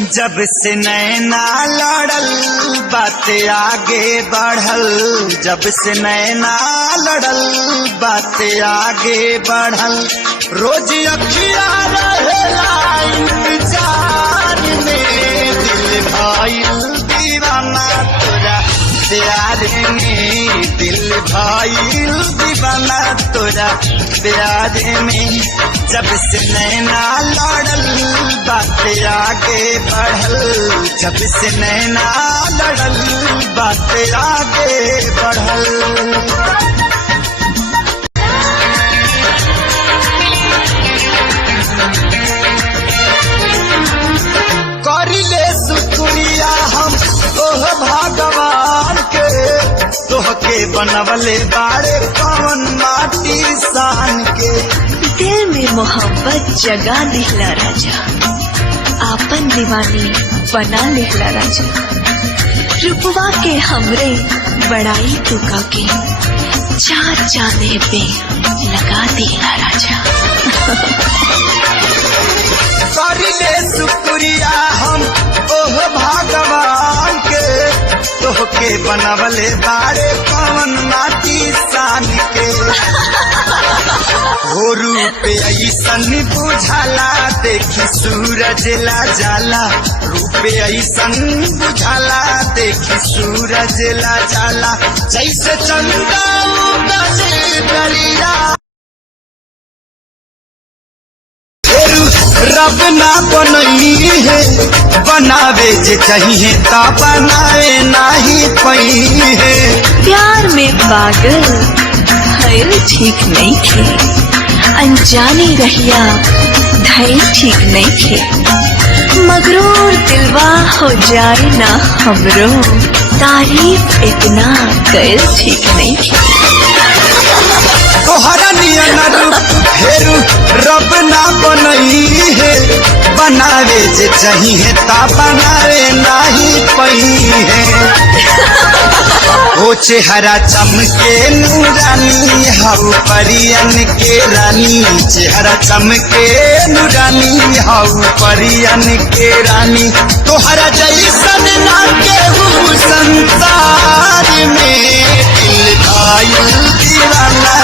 जब से नैना लड़ल बात आगे बढ़ल, जब से नैना लड़ल बात आगे बढ़ल, रोज अखिया रहेला इंतजार में, दिल भइल दीवाना तोरा प्यार में, दिल भइल दीवाना तोरा प्यार में। जब से नैना लड़ल बात आगे बढ़ल, जब से नैना लड़ल बात आगे बढ़ल। करिले शुक्रिया हम ओह भगवान के, तोहके बनवले बाड़े कौन माटी सान के। दिल में मोहब्बत जगा दिहला राजा, आपन दीवानी बना लिहला राजा, रुपवा के हमरे बड़ाई तुका के चार चांदे पे लगा दिहला राजा। करिले शुक्रिया हम ओह भगवान के, तोहके बनवले बाड़े कौन माटी सान के। हो रूप ऐसन बुझाला देखी सूरज ला जाला, रूप ऐसन बुझाला देखी सूरज ला जाला, जैसे चंदा उगले दरिया। रब ना बनई है, बनावे जे चाहिए ता बनावे नाही पई है। प्यार में पागल भइल ठीक नहीं थे, अनजानी रहिया धैल ठीक नहीं थे, मगरूर दिलवा हो जाए ना हमरो, तारीफ इतना कर ठीक नहीं थे। तोहरा नियन रूप हेरू रब ना बनई है, बनावे जे चाहिए ता बनावे नाही पई है। ओ चेहरा चमके नूरानी हाउ परियन के रानी, चेहरा चमके नूरानी हाउ परियन के रानी, तोहरा जैसन ना केहू संसार में, दिल घायल दीवाना।